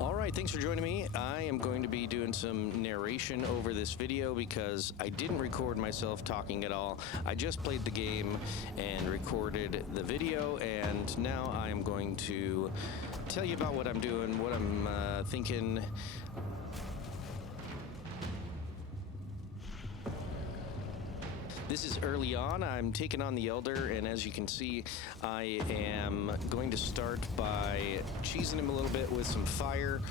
All right, thanks for joining me. I am going to be doing some narration over this video because I didn't record myself talking at all. I just played the game and recorded the video, and now I am going to tell you about what I'm doing, what I'm thinking. This is early on. I'm taking on the Elder, and as you can see, I am going to start by cheesing him a little bit with some fire.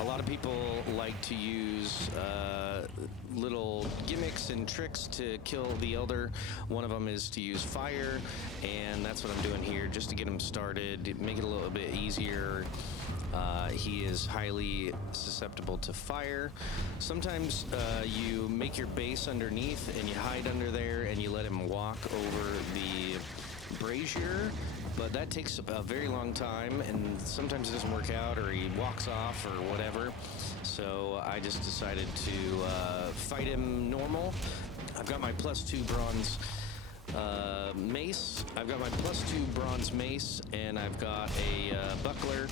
A lot of people like to use little gimmicks and tricks to kill the Elder. One of them is to use fire, and that's what I'm doing here, just to get him started, make it a little bit easier. He is highly susceptible to fire. Sometimes you make your base underneath and you hide under there and you let him walk over the brazier, but that takes a very long time and sometimes it doesn't work out, or he walks off or whatever. So I just decided to fight him normal. I've got my +2 bronze mace. I've got my +2 bronze mace, and I've got a buckler.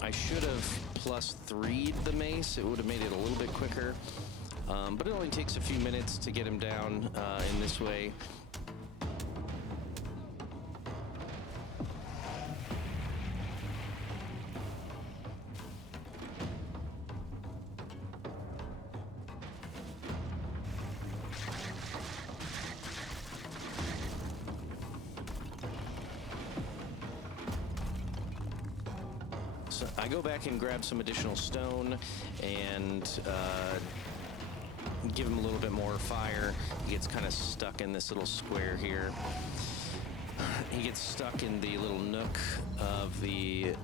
I should have +3'd the mace. It would have made it a little bit quicker, but it only takes a few minutes to get him down in this way. So I go back and grab some additional stone and give him a little bit more fire. He gets kind of stuck in this little square here. He gets stuck in the little nook of the,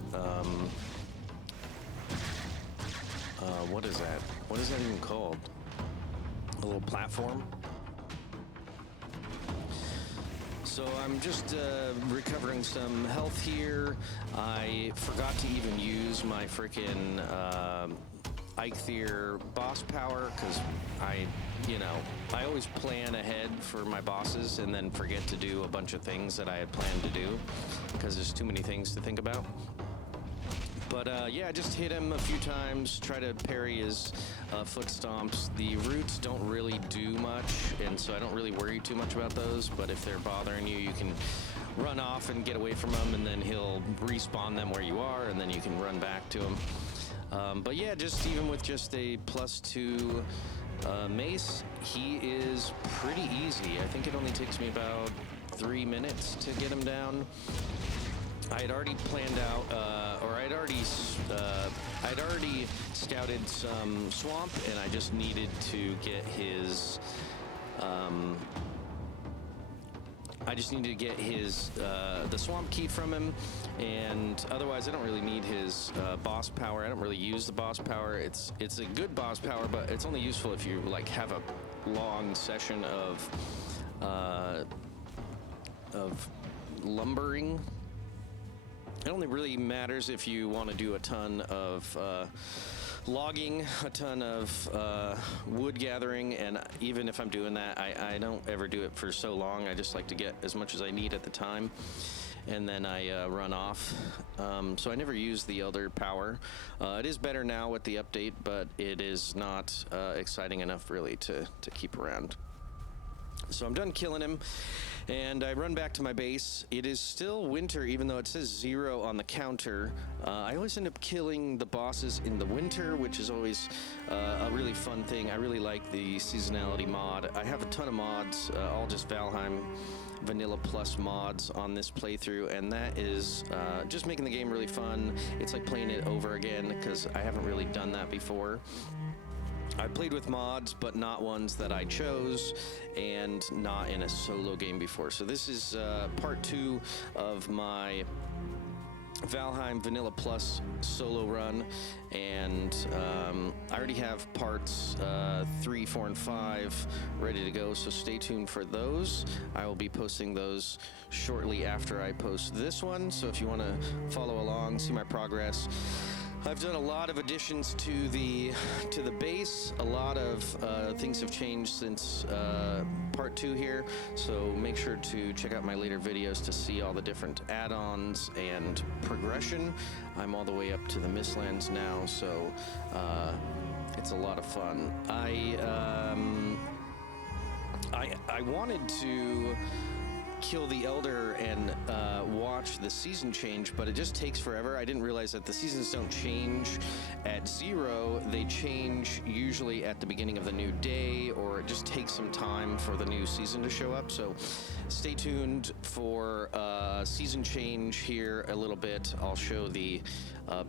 what is that? What is that even called? A little platform? So I'm just recovering some health here. I forgot to even use my frickin' Eikthyr boss power because I always plan ahead for my bosses and then forget to do a bunch of things that I had planned to do because there's too many things to think about. But yeah, I just hit him a few times, try to parry his foot stomps. The roots don't really do much, and so I don't really worry too much about those, but if they're bothering you, you can run off and get away from him, and then he'll respawn them where you are, and then you can run back to him. But yeah, just even with just a +2 mace, he is pretty easy. I think it only takes me about 3 minutes to get him down. I had already planned out, or I'd already scouted some swamp, and I just needed to get his, the swamp key from him, and otherwise I don't really need his boss power. I don't really use the boss power. It's a good boss power, but it's only useful if you like have a long session of lumbering. It only really matters if you want to do a ton of logging, a ton of wood gathering, and even if I'm doing that, I don't ever do it for so long. I just like to get as much as I need at the time, and then I run off. So I never use the Elder power. It is better now with the update, but it is not exciting enough really to keep around. So I'm done killing him, and I run back to my base. It is still winter, even though it says 0 on the counter. I always end up killing the bosses in the winter, which is always a really fun thing. I really like the seasonality mod. I have a ton of mods, all just Valheim Vanilla Plus mods on this playthrough, and that is just making the game really fun. It's like playing it over again, because I haven't really done that before. I played with mods, but not ones that I chose, and not in a solo game before. So this is part 2 of my Valheim Vanilla Plus solo run, and I already have parts 3, 4, and 5 ready to go, so stay tuned for those. I will be posting those shortly after I post this one, so if you want to follow along, see my progress. I've done a lot of additions to the base. A lot of things have changed since part 2 here, so make sure to check out my later videos to see all the different add-ons and progression. I'm all the way up to the Mistlands now, so it's a lot of fun. I wanted to kill the Elder and watch the season change, but it just takes forever. I didn't realize that the seasons don't change at 0. They change usually at the beginning of the new day, or it just takes some time for the new season to show up. So stay tuned for season change here a little bit. I'll show the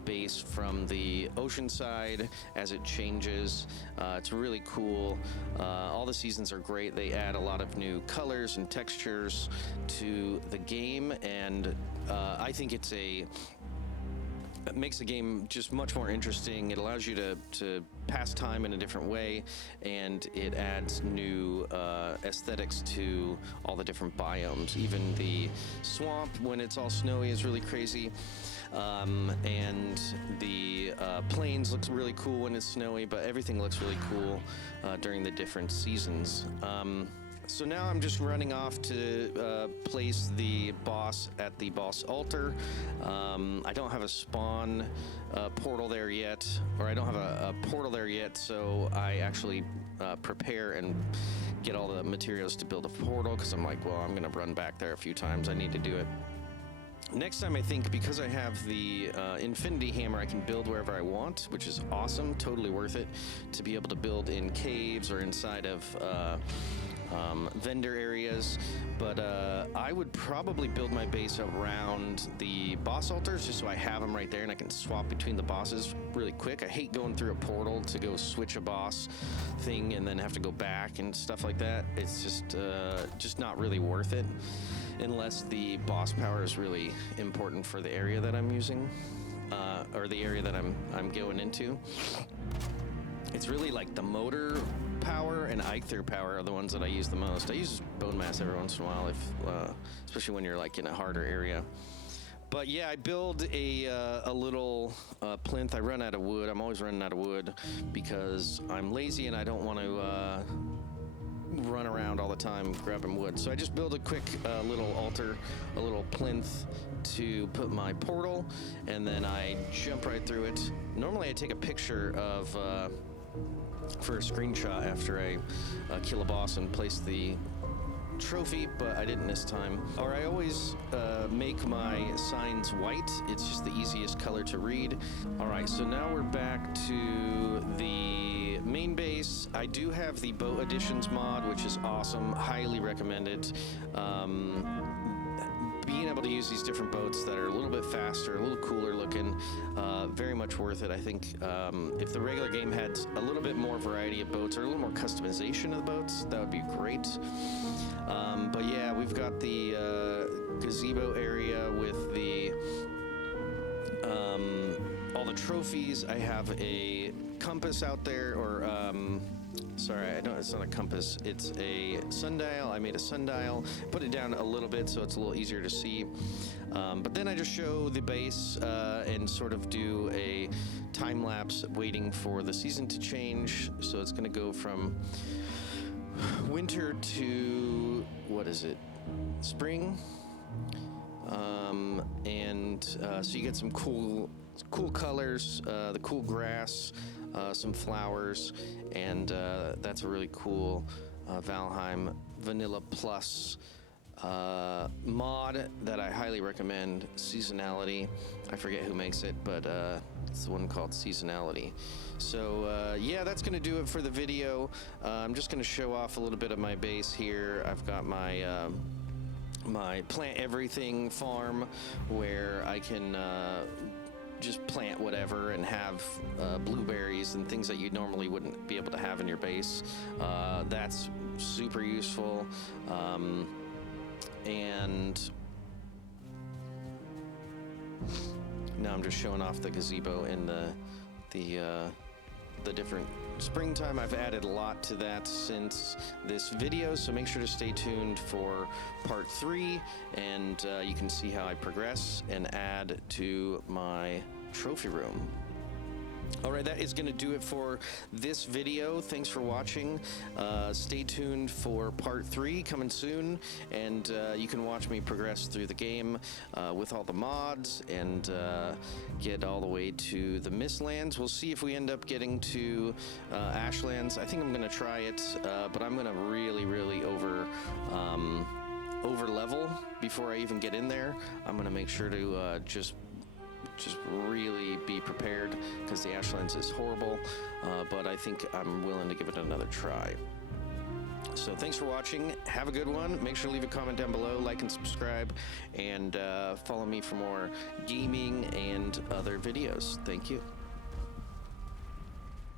base from the ocean side as it changes. It's really cool. All the seasons are great. They add a lot of new colors and textures to the game, and I think it makes the game just much more interesting. It allows you to pass time in a different way, and it adds new aesthetics to all the different biomes. Even the swamp, when it's all snowy, is really crazy. And the plains looks really cool when it's snowy, but everything looks really cool during the different seasons. So now I'm just running off to place the boss at the boss altar. I don't have a spawn portal there yet, or I don't have a portal there yet, so I actually prepare and get all the materials to build a portal, because I'm like, well, I'm going to run back there a few times. I need to do it. Next time, I think, because I have the Infinity Hammer, I can build wherever I want, which is awesome. Totally worth it to be able to build in caves or inside of vendor areas. But I would probably build my base around the boss altars, just so I have them right there and I can swap between the bosses really quick. I hate going through a portal to go switch a boss thing and then have to go back and stuff like that. It's just not really worth it, unless the boss power is really important for the area that I'm using, or the area that I'm going into. It's really like the motor power and Eikthyr power are the ones that I use the most. I use bone mass every once in a while, especially when you're like in a harder area. But yeah, I build a little plinth. I run out of wood. I'm always running out of wood because I'm lazy and I don't want to run around all the time grabbing wood. So I just build a quick little altar, a little plinth to put my portal, and then I jump right through it. Normally I take a picture of for a screenshot after I kill a boss and place the trophy, but I didn't this time. Or I always make my signs white. It's just the easiest color to read. All right, so now we're back to the main base. I do have the boat additions mod, which is awesome. Highly recommend it. Being able to use these different boats that are a little bit faster, a little cooler looking, very much worth it. I think if the regular game had a little bit more variety of boats or a little more customization of the boats, that would be great. But yeah, we've got the gazebo area with the all the trophies. I have a compass out there, or sorry, it's not a compass, it's a sundial. I made a sundial, put it down a little bit so it's a little easier to see. But then I just show the base and sort of do a time lapse waiting for the season to change. So it's going to go from winter to, what is it, spring? So you get some cool colors, the cool grass, some flowers, and that's a really cool Valheim Vanilla Plus mod that I highly recommend. Seasonality, I forget who makes it, but it's the one called Seasonality. So yeah, that's gonna do it for the video. I'm just gonna show off a little bit of my base here. I've got my my plant everything farm where I can just plant whatever and have blueberries and things that you normally wouldn't be able to have in your base. That's super useful. And Now I'm just showing off the gazebo and the different springtime. I've added a lot to that since this video, so make sure to stay tuned for part 3, and you can see how I progress and add to my trophy room. Alright, that is going to do it for this video. Thanks for watching. Stay tuned for part 3 coming soon, and you can watch me progress through the game with all the mods and get all the way to the Mistlands. We'll see if we end up getting to Ashlands. I think I'm going to try it, but I'm going to really over level before I even get in there. I'm going to make sure to just really be prepared, because the Ashlands is horrible, but I think I'm willing to give it another try. So thanks for watching. Have a good one. Make sure to leave a comment down below, like and subscribe, and follow me for more gaming and other videos. Thank you.